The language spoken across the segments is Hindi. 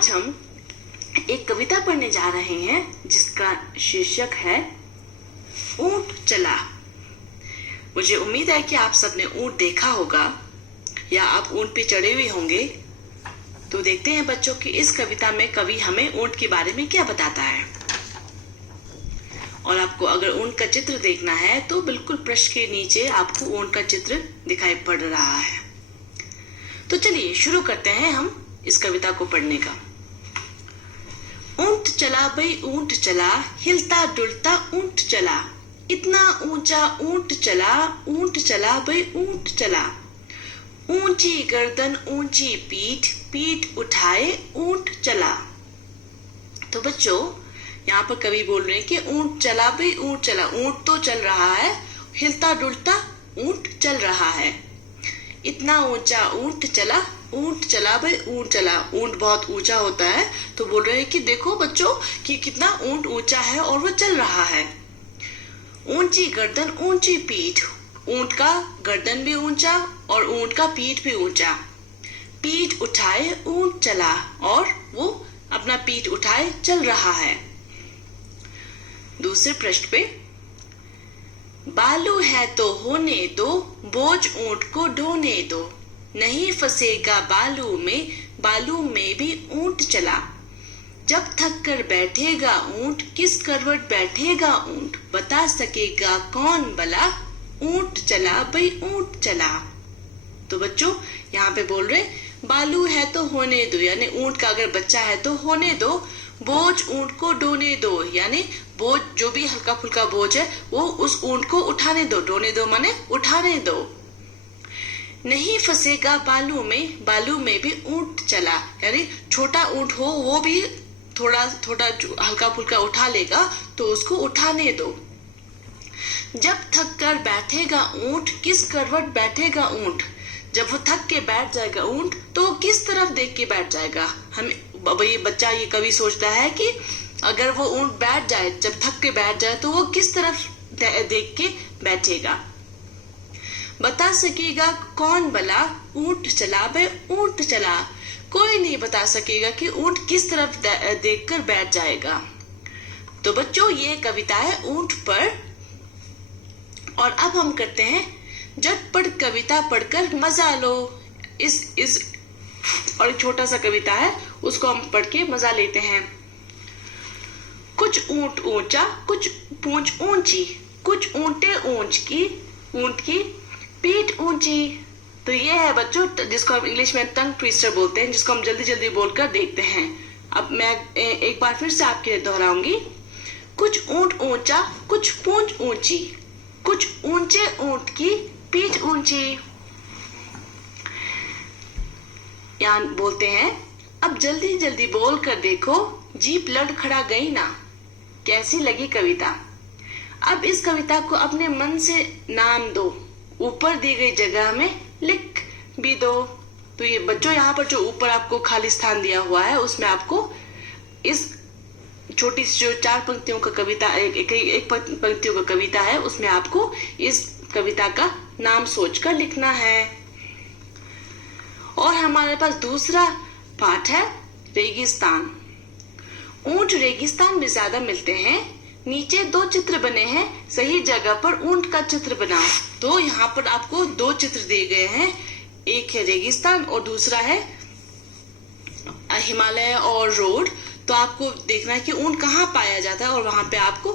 आज हम एक कविता पढ़ने जा रहे हैं जिसका शीर्षक है ऊंट चला। मुझे उम्मीद है कि आप सबने ऊंट देखा होगा या आप ऊंट पे चढ़े हुए होंगे। तो देखते हैं बच्चों कि इस कविता में कवि हमें ऊंट के बारे में क्या बताता है। और आपको अगर ऊंट का चित्र देखना है तो बिल्कुल पृष्ठ के नीचे आपको ऊंट का चित्र दिखाई पड़ रहा है। तो चलिए शुरू करते हैं हम इस कविता को पढ़ने का। ऊंट चला भाई ऊंट चला, हिलता डुलता ऊंट चला, इतना ऊंचा ऊंट चला भाई ऊंट चला। ऊंची गर्दन ऊंची पीठ, पीठ उठाए ऊंट चला। तो बच्चों यहाँ पर कवि बोल रहे हैं कि ऊंट चला भाई ऊंट चला। ऊंट तो चल रहा है, हिलता डुलता ऊंट चल रहा है। इतना ऊंचा ऊंट चला भाई ऊंट चला। ऊंट बहुत ऊंचा होता है तो बोल रहे हैं कि देखो बच्चों कि कितना ऊंट ऊंचा है और वो चल रहा है। ऊंची गर्दन ऊंची पीठ, ऊंट का गर्दन भी ऊंचा और ऊंट का पीठ भी ऊंचा। पीठ उठाए ऊंट चला, और वो अपना पीठ उठाए चल रहा है। दूसरे पृष्ठ पे, बालू है तो होने दो, बोझ ऊंट को ढोने दो, नहीं फंसेगा बालू में भी ऊंट चला। जब थक कर बैठेगा ऊंट, किस करवट बैठेगा ऊंट, बता सकेगा कौन भला, ऊंट चला भाई ऊंट चला। तो बच्चों यहाँ पे बोल रहे बालू है तो होने दो, यानी ऊंट का अगर बच्चा है तो होने दो। बोझ ऊंट को ढोने दो, यानी बोझ जो भी हल्का फुल्का बोझ है वो उस ऊंट को उठाने दो। ढोने दो माने उठाने दो। नहीं फंसेगा बालू में भी ऊंट चला, यानी छोटा ऊंट हो वो भी थोड़ा थोड़ा हल्का फुल्का उठा लेगा तो उसको उठाने दो। जब थक कर बैठेगा ऊंट, किस करवट बैठेगा ऊंट, जब वो थक के बैठ जाएगा ऊंट तो किस तरफ देख के बैठ जाएगा। हम ये बच्चा ये कवि सोचता है कि अगर वो ऊंट बैठ जाए, जब थक के बैठ जाए तो वो किस तरफ देख के बैठेगा। बता सकेगा कौन भला, ऊंट चला बे ऊंट चला। कोई नहीं बता सकेगा कि ऊंट किस तरफ देखकर बैठ जाएगा। तो बच्चों ये कविता है ऊंट पर। और अब हम करते हैं झटपट कविता पढ़कर मजा लो। इस और एक छोटा सा कविता है उसको हम पढ़ के मजा लेते हैं। कुछ ऊंट ऊंचा कुछ पूंछ ऊंची, कुछ ऊंटे ऊंट की पीठ ऊंची। तो ये है बच्चों जिसको हम इंग्लिश में टंग ट्विस्टर बोलते हैं, जिसको हम जल्दी जल्दी बोलकर देखते हैं। अब मैं एक बार फिर से आपके लिए दोहराऊंगी। कुछ ऊंट ऊंचा कुछ पूंछ ऊंची, कुछ ऊंचे ऊंट की पीठ ऊंची। यान बोलते हैं अब जल्दी जल्दी बोल कर देखो, जीप लड़ खड़ा गई ना। कैसी लगी कविता। अब इस कविता को अपने मन से नाम दो, ऊपर दी गई जगह में लिख भी दो। तो ये बच्चों यहाँ पर जो ऊपर आपको खाली स्थान दिया हुआ है उसमें आपको इस छोटी सी जो 4 पंक्तियों का कविता एक पंक्तियों का कविता है उसमें आपको इस कविता का नाम सोचकर लिखना है। और हमारे पास दूसरा पाठ है रेगिस्तान। ऊंट रेगिस्तान में ज्यादा मिलते हैं। नीचे 2 चित्र बने हैं, सही जगह पर ऊंट का चित्र बनाओ। तो यहाँ पर आपको 2 चित्र दिए गए हैं, एक है रेगिस्तान और दूसरा है हिमालय और रोड। तो आपको देखना है कि ऊंट कहाँ पाया जाता है और वहां पे आपको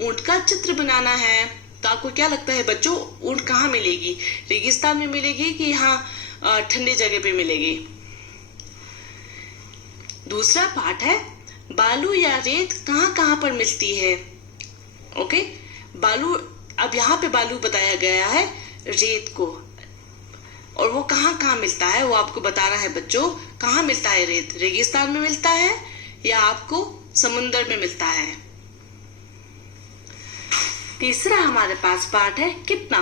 ऊंट का चित्र बनाना है। तो आपको क्या लगता है बच्चों ऊंट कहाँ मिलेगी, रेगिस्तान में मिलेगी कि यहाँ ठंडे जगह पे मिलेगी। दूसरा पाठ है बालू या रेत कहाँ कहाँ पर मिलती है। ओके, बालू, अब यहाँ पे बालू बताया गया है रेत को, और वो कहाँ कहाँ मिलता है वो आपको बताना है बच्चों। कहाँ मिलता है रेत, रेगिस्तान में मिलता है या आपको समुद्र में मिलता है। तीसरा हमारे पास पाठ है कितना,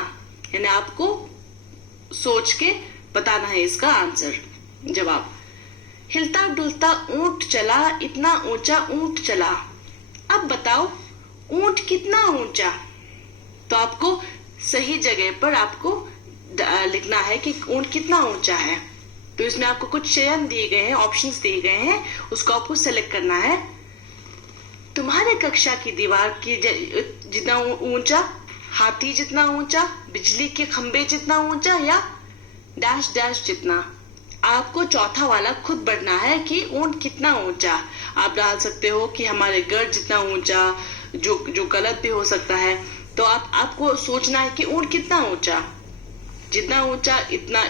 यानी आपको सोच के बताना है इसका आंसर जवाब। हिलता डुलता ऊंट चला, इतना ऊंचा ऊंट चला। अब बताओ ऊंट कितना ऊंचा। तो आपको सही जगह पर आपको लिखना है कि ऊंट कितना ऊंचा है। तो तो इसमें आपको कुछ चयन दिए गए हैं, ऑप्शंस दिए गए हैं, उसको आपको सेलेक्ट करना है। तुम्हारे कक्षा की दीवार की जितना ऊंचा, हाथी जितना ऊंचा, बिजली के खंभे जितना ऊंचा, या डैश डैश जितना। आपको चौथा वाला खुद बढ़ना है कि ऊंट कितना ऊंचा। आप डाल सकते हो कि हमारे घर जितना ऊंचा, जो गलत भी हो सकता है। तो आपको सोचना है कि ऊंट कितना ऊंचा, जितना ऊंचा इतना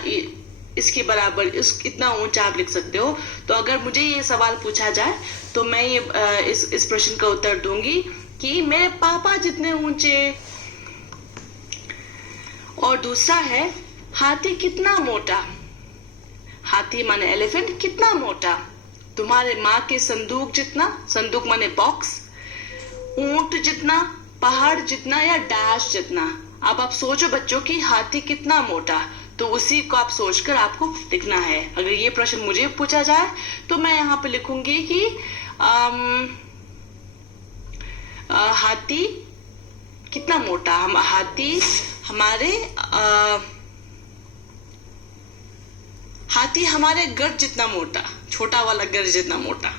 इसके बराबर, इतना ऊंचा आप लिख सकते हो। तो अगर मुझे ये सवाल पूछा जाए तो मैं ये इस प्रश्न का उत्तर दूंगी कि मेरे पापा जितने ऊंचे। और दूसरा है हाथी कितना मोटा। हाथी माने एलिफेंट, कितना मोटा। तुम्हारे माँ के संदूक जितना, संदूक माने बॉक्स, ऊंट जितना, पहाड़ जितना, या डैश जितना। अब आप सोचो बच्चों कि हाथी कितना मोटा, तो उसी को आप सोचकर आपको लिखना है। अगर ये प्रश्न मुझे पूछा जाए तो मैं यहाँ पे लिखूंगी कि हाथी कितना मोटा। हाथी हमारे घर जितना मोटा, छोटा वाला घर जितना मोटा।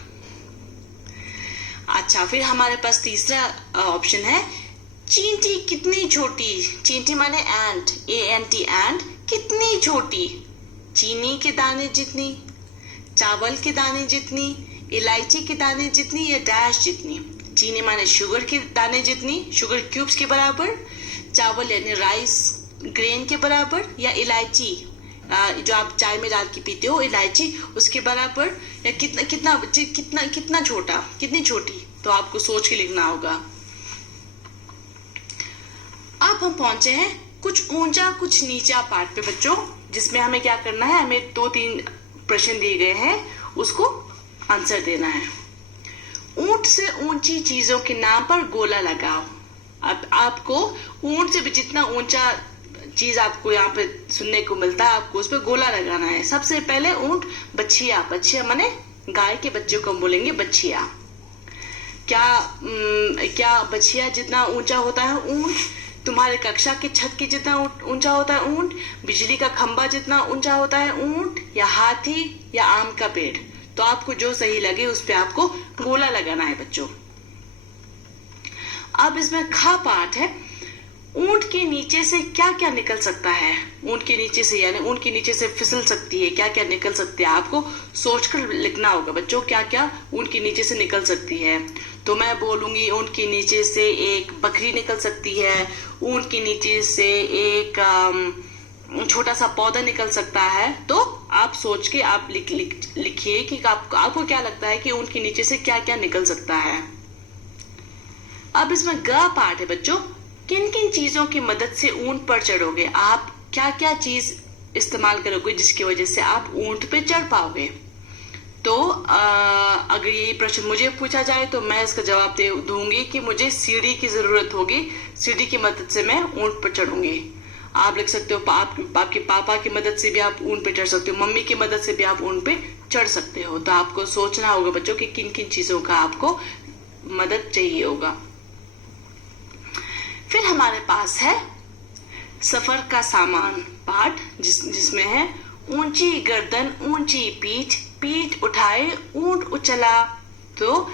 अच्छा, फिर हमारे पास तीसरा ऑप्शन है चींटी कितनी छोटी। चींटी माने एंट, ANT, एंट, कितनी छोटी। चीनी के दाने जितनी, चावल के दाने जितनी, इलायची के दाने जितनी, या डैश जितनी। चीनी माने शुगर के दाने जितनी, शुगर क्यूब्स के बराबर। चावल यानी राइस ग्रेन के बराबर, या इलायची जो आप चाय में डाल के पीते हो, इलायची, उसके बराबर। या कितना छोटा, कितनी छोटी। तो आपको सोच के लिखना होगा। अब हम पहुंचे हैं कुछ ऊंचा कुछ नीचा पार्ट पे बच्चों, जिसमें हमें क्या करना है, हमें 2-3 प्रश्न दिए गए हैं, उसको आंसर देना है। ऊंट से ऊंची चीजों के नाम पर गोला लगाओ। अब आपको ऊंट से भी जितना ऊंचा चीज आपको यहाँ पे सुनने को मिलता है, आपको उस पर गोला लगाना है। सबसे पहले ऊंट, बछिया। बछिया माने गाय के बच्चे को हम बोलेंगे बछिया। क्या बछिया जितना ऊंचा होता है ऊंट? तुम्हारे कक्षा की छत के जितना ऊंचा होता है ऊंट? बिजली का खंभा जितना ऊंचा होता है ऊंट? या हाथी, या आम का पेड़? तो आपको जो सही लगे उस पे आपको गोला लगाना है बच्चों। अब इसमें खा पाठ है। ऊंट के नीचे से क्या क्या निकल सकता है? ऊंट के नीचे से यानी ऊंट के नीचे से फिसल सकती है, क्या क्या निकल सकती है, आपको सोचकर लिखना होगा बच्चों, क्या क्या ऊंट के नीचे से निकल सकती है। तो मैं बोलूंगी ऊंट के नीचे से एक बकरी निकल सकती है, ऊंट के नीचे से एक छोटा सा पौधा निकल सकता है। तो आप सोच के आप लिखिए कि आपको क्या लगता है कि ऊंट के नीचे से क्या क्या निकल सकता है। अब इसमें ग पार्ट है बच्चों। किन किन चीजों की मदद से ऊंट पर चढ़ोगे? आप क्या क्या चीज इस्तेमाल करोगे जिसकी वजह से आप ऊंट पे चढ़ पाओगे? तो अगर ये प्रश्न मुझे पूछा जाए तो मैं इसका जवाब दे दूंगी कि मुझे सीढ़ी की जरूरत होगी, सीढ़ी की मदद से मैं ऊंट पर चढ़ूंगी। आप लिख सकते हो आपके पापा की मदद से भी आप ऊंट पे चढ़ सकते हो, मम्मी की मदद से भी आप ऊंट पे चढ़ सकते हो। तो आपको सोचना होगा बच्चों कि किन किन चीजों का आपको मदद चाहिए होगा। फिर हमारे पास है सफर का सामान पाठ, जिसमें है ऊंची गर्दन ऊंची पीठ, पीठ उठाए ऊंट उछला। तो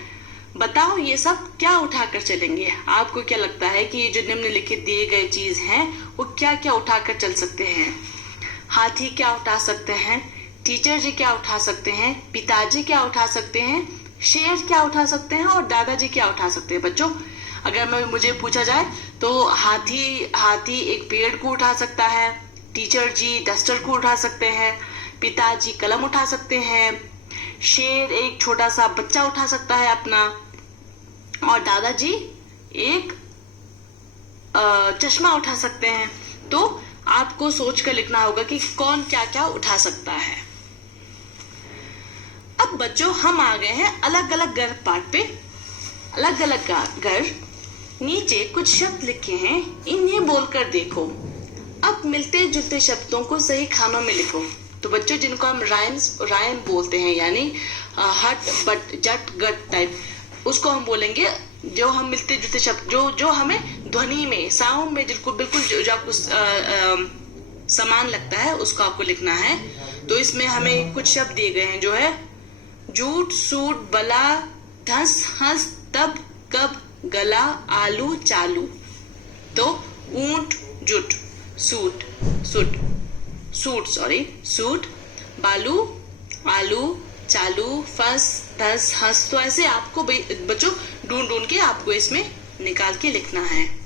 बताओ ये सब क्या उठाकर चलेंगे? आपको क्या लगता है कि ये जो निम्नलिखित दिए गए चीज हैं वो क्या क्या उठाकर चल सकते हैं? हाथी क्या उठा सकते हैं? टीचर जी क्या उठा सकते हैं? पिताजी क्या उठा सकते हैं? शेर क्या उठा सकते हैं? और दादाजी क्या उठा सकते हैं? बच्चों अगर मुझे पूछा जाए तो हाथी एक पेड़ को उठा सकता है, टीचर जी डस्टर को उठा सकते हैं, पिताजी कलम उठा सकते हैं, शेर एक छोटा सा बच्चा उठा सकता है अपना, और दादाजी एक चश्मा उठा सकते हैं। तो आपको सोचकर लिखना होगा कि कौन क्या क्या उठा सकता है। अब बच्चों हम आ गए हैं अलग अलग घर पाठ पे। अलग अलग घर, नीचे कुछ शब्द लिखे हैं, इन्हें बोलकर देखो। अब मिलते जुलते शब्दों को सही खानों में लिखो। तो बच्चों जिनको हम राइम बोलते हैं, यानी हट बट जट गट टाइप, उसको हम बोलेंगे। जो हम मिलते जुलते शब्द जो हमें ध्वनि में, साउंड में जिनको बिल्कुल जो आपको समान लगता है, उसको आपको लिखना है। तो इसमें हमें कुछ शब्द दिए गए हैं जो है जूट, सूट, बला, धस, हंस, तब, कब, गला, आलू, चालू। तो ऊंट, जुट, सूट, सूट, बालू, आलू, चालू, फंस, धस, हंस। तो ऐसे आपको बच्चों ढूंढ के आपको इसमें निकाल के लिखना है।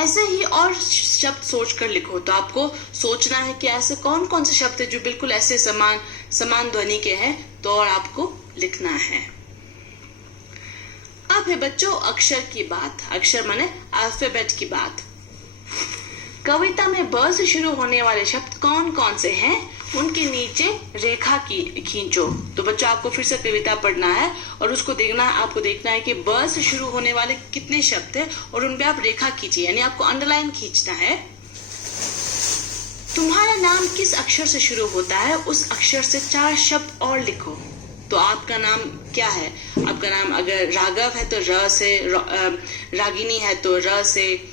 ऐसे ही और शब्द सोचकर लिखो। तो आपको सोचना है कि ऐसे कौन कौन से शब्द है जो बिल्कुल ऐसे समान ध्वनि के हैं, तो और आपको लिखना है। अब है बच्चों अक्षर की बात। अक्षर माने अल्फाबेट की बात। कविता में ब से शुरू होने वाले शब्द कौन कौन से हैं, उनके नीचे रेखा खींचो। तो बच्चों आपको फिर से कविता पढ़ना है और उसको आपको देखना है कि ब से शुरू होने वाले कितने शब्द हैं और उन पे आप रेखा खींचिए, यानी आपको अंडरलाइन खींचना है। तुम्हारा नाम किस अक्षर से शुरू होता है, उस अक्षर से 4 शब्द और लिखो। तो आपका नाम क्या है? आपका नाम अगर राघव है तो र से, रागिनी है तो र से,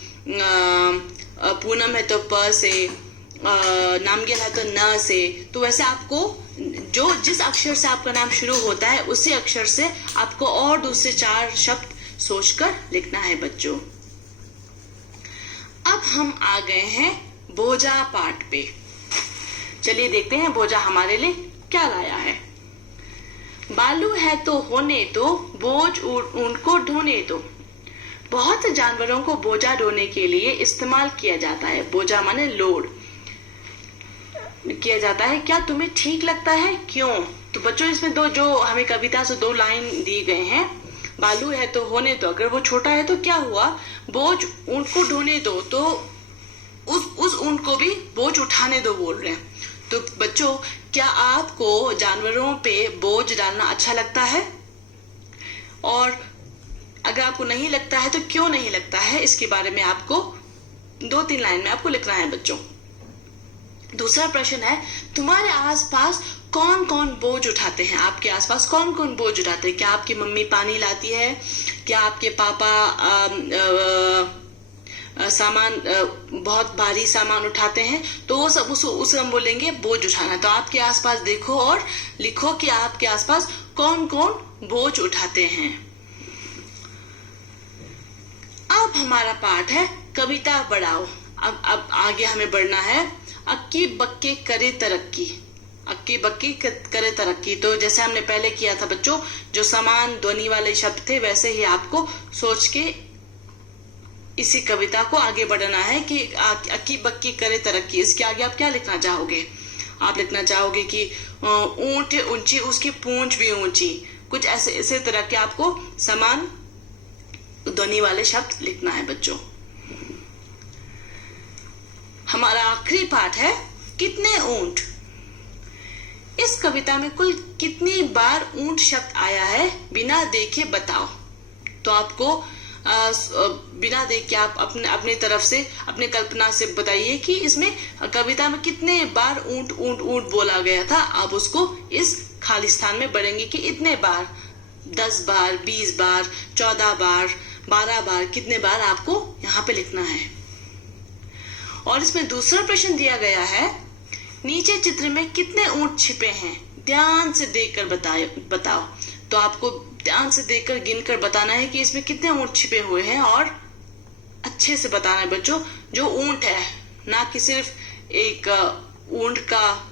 पूनम है तो प से, नामगिल है तो न से। तो वैसे आपको जिस अक्षर से आपका नाम शुरू होता है उसी अक्षर से आपको और दूसरे 4 शब्द सोचकर लिखना है बच्चों। अब हम आ गए हैं बोझा पाठ पे। चलिए देखते हैं बोझा हमारे लिए क्या लाया है। बालू है तो होने दो, बोझ ऊंट को ढोने दो। बहुत से जानवरों को बोझा ढोने के लिए इस्तेमाल किया जाता है। बोझा माने लोड किया जाता है। क्या तुम्हें ठीक लगता है? क्यों? तो बच्चों इसमें जो हमें कविता से 2 लाइन दी गए हैं। बालू है तो होने दो, अगर वो छोटा है तो क्या हुआ? बोझ ऊंट को ढोने दो, तो उस ऊंट को भी बोझ उठाने दो बोल रहे हैं। तो बच्चों क्या आपको जानवरों पे बोझ डालना अच्छा लगता है? और अगर आपको नहीं लगता है तो क्यों नहीं लगता है, इसके बारे में आपको 2-3 लाइन में आपको लिखना है बच्चों। दूसरा प्रश्न है तुम्हारे आसपास कौन कौन बोझ उठाते हैं? आपके आसपास कौन कौन बोझ उठाते हैं? क्या आपकी मम्मी पानी लाती है? क्या आपके पापा बहुत भारी सामान उठाते हैं? तो वो सब उसे हम बोलेंगे बोझ उठाना। तो आपके आसपास देखो और लिखो कि आपके आसपास कौन कौन बोझ उठाते हैं। अब हमारा पाठ है कविता बढ़ाओ। अब आगे हमें बढ़ना है। अक्की बक्के करे तरक्की, अक्की बक्की करे तरक्की। तो जैसे हमने पहले किया था बच्चों, जो समान ध्वनि वाले शब्द थे वैसे ही आपको सोच के इसी कविता को आगे बढ़ना है कि अक्की बक्की करे तरक्की। इसके आगे आप क्या लिखना चाहोगे? आप लिखना चाहोगे कि ऊंट ऊंची, उसकी पूंछ भी ऊंची। कुछ ऐसे तरह के आपको समान ध्वनि वाले शब्द लिखना है बच्चों। हमारा आखिरी पाठ है कितने ऊंट। इस कविता में कुल कितनी बार ऊंट शब्द आया है बिना देखे बताओ। तो आपको बिना देख के आप अपने तरफ से अपने कल्पना से बताइए कि इसमें कविता में कितने बार ऊंट ऊंट ऊंट बोला गया था। आप उसको इस खाली स्थान में बढ़ेंगे कि इतने बार, 10 बार, 20 बार, 14 बार, 12 बार, कितने बार आपको यहाँ पे लिखना है। और इसमें दूसरा प्रश्न दिया गया है नीचे चित्र में कितने ऊंट छिपे हैं, ध्यान से देखकर बताओ। तो आपको ध्यान से देखकर गिनकर बताना है कि इसमें कितने ऊंट छिपे हुए हैं और अच्छे से बताना है बच्चों। जो ऊंट है, ना कि सिर्फ एक ऊंट का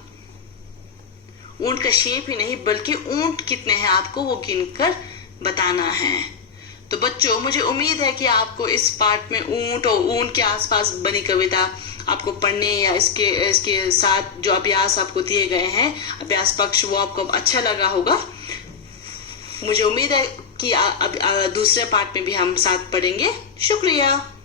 शेप ही नहीं, बल्कि ऊंट कितने हैं आपको वो गिनकर बताना है। तो बच्चों मुझे उम्मीद है कि आपको इस पाठ में ऊंट और ऊंट के आसपास बनी कविता आपको पढ़ने या इसके साथ जो अभ्यास आपको दिए गए हैं, अभ्यास पक्ष, वो आपको अच्छा लगा होगा। मुझे उम्मीद है कि दूसरे पार्ट में भी हम साथ पढ़ेंगे। शुक्रिया।